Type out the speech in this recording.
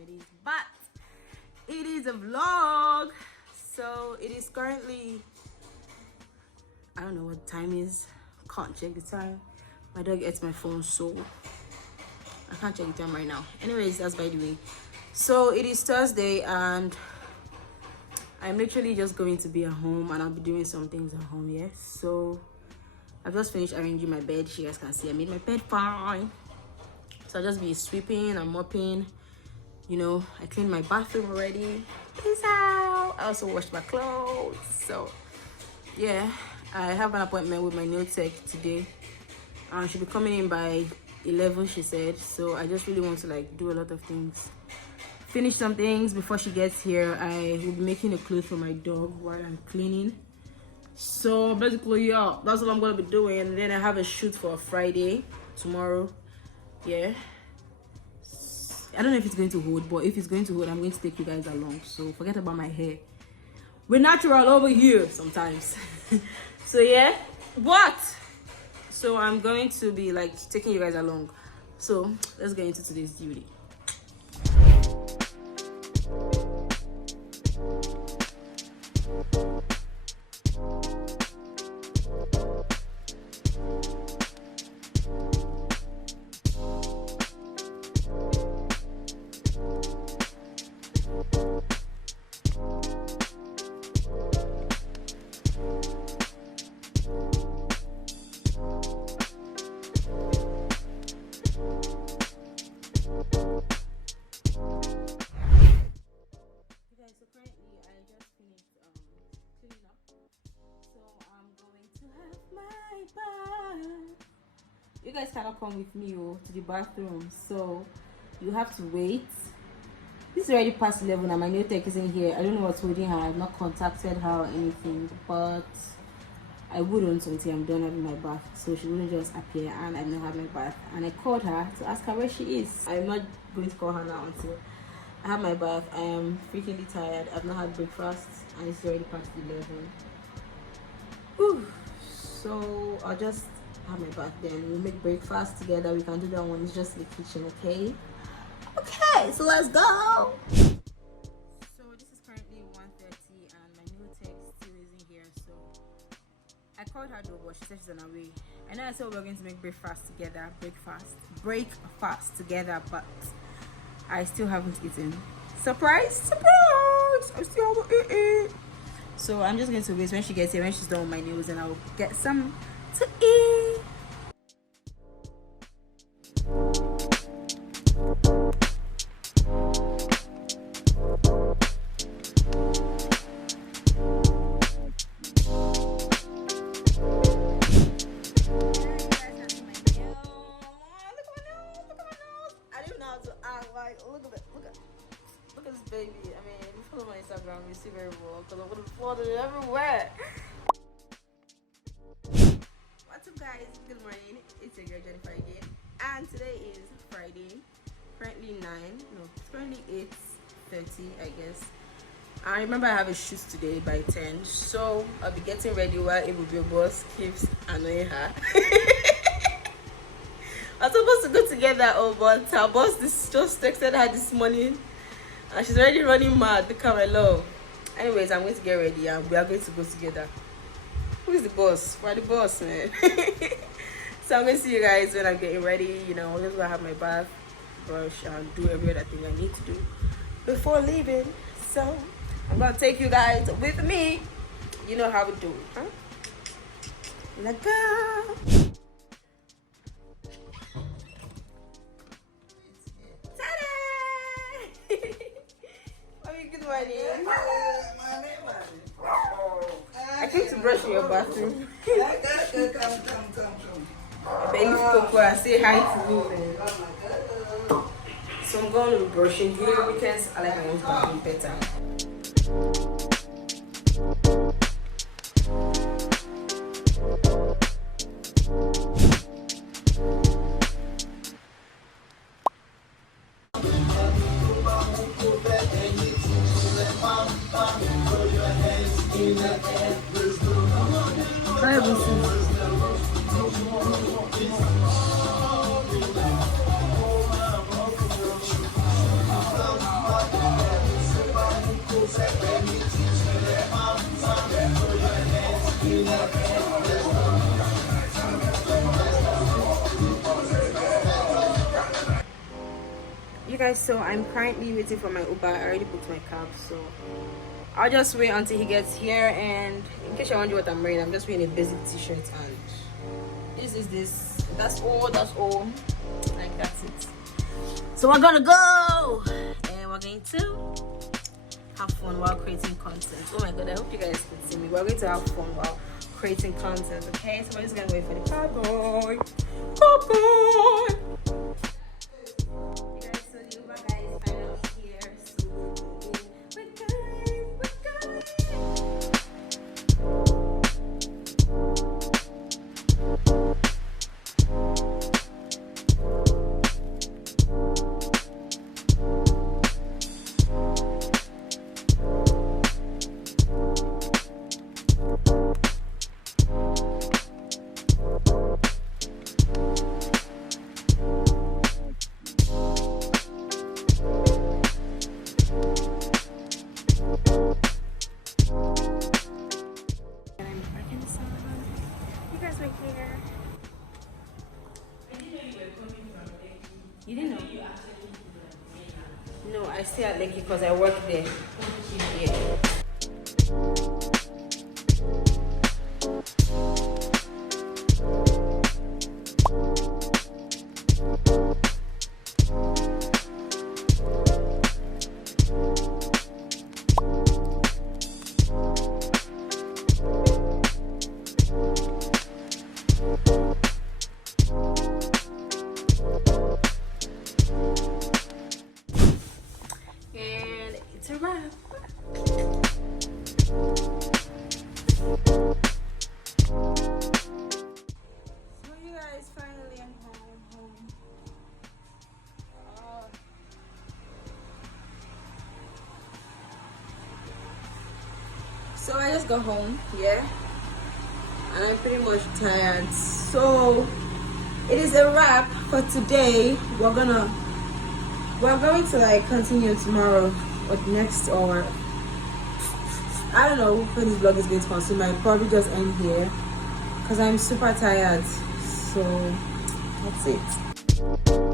it is, but it is a vlog. So it is currently, I don't know what time is, can't check the time. My dog ate my phone, so I can't check the time right now. Anyways, that's by the way. So it is Thursday and I'm literally just going to be at home and I'll be doing some things at home. Yes, so I've just finished arranging my bed. You guys can see I made my bed fine. So I'll just be sweeping and mopping. You know, I cleaned my bathroom already. Peace out. I also washed my clothes. So yeah, I have an appointment with my nail tech today. She'll be coming in by 11, she said. So I just really want to like do a lot of things, finish some things before she gets here. I will be making a clothes for my dog while I'm cleaning. So basically, yeah, that's what I'm gonna be doing. And then I have a shoot for Friday tomorrow. Yeah, I don't know if it's going to hold, but if it's going to hold, I'm going to take you guys along. So forget about my hair, we're natural over here sometimes. So yeah, what? So I'm going to be like taking you guys along. So let's get into today's duty. So currently I just finished cleaning up, so I'm going to have my bath. You guys cannot come with me to the bathroom, so you have to wait. This is already past 11 and my nail tech isn't here. I don't know what's holding her. I've not contacted her or anything, but I wouldn't until I'm done having my bath, so she wouldn't just appear and I've not had my bath. And I called her to ask her where she is. I'm not going to call her now until I have my bath. I am freakingly tired. I've not had breakfast and it's already past 11. Whew. So I'll just have my bath, then we'll make breakfast together. We can do that one. It's just in the kitchen, okay? Okay, so let's go. So this is currently 1:30 and my new tech still isn't here. So I called her though, but she said she's on her way. I know I said we were going to make breakfast together. Breakfast together, but I still haven't eaten. Surprise! I still haven't eaten. So I'm just going to wait when she gets here, when she's done with my nails, and I'll get some to eat. Look at this baby. I mean, if you follow my Instagram, you see very well because I'm gonna flood it everywhere. What's up, guys? Good morning. It's your girl Jennifer again, and today is Friday. Currently it's currently 8:30, I guess. I remember I have a shoot today by 10, so I'll be getting ready while it will be a boss keeps annoying her. I'm supposed to go together, but her boss just texted her this morning and she's already running mad. Look at my love. Anyways, I'm going to get ready and we are going to go together. Who is the boss? We're the boss, man. So I'm going to see you guys when I'm getting ready. You know, I'm just going to have my bath, brush, and do every other thing I need to do before leaving. So I'm going to take you guys with me. You know how we do it, huh? Let's go. Good morning. I came to brush in your bathroom. I bet you Coco and say hi to me. So I'm going to be brushing here because I like my own bathroom better. guys, so I'm currently waiting for my Uber. I already booked my cab, so I'll just wait until he gets here. And in case you're wondering what I'm wearing, I'm just wearing a basic t-shirt, and that's all, like that's it. So we're gonna go and we're going to have fun while creating content. Oh my god, I hope you guys can see me. We're going to have fun while creating content, okay? So we're just gonna wait for the car boy. You guys, so the Uber guy is finally here. So we're going. You didn't know? No, I stay at Lekki because I work there. Yeah. It's a wrap. So you guys, finally I'm home. So I just got home, yeah, and I'm pretty much tired. So it is a wrap for today. We're going to like continue tomorrow or next, or I don't know when this vlog is going to consume. I'll probably just end here because I'm super tired. So that's it.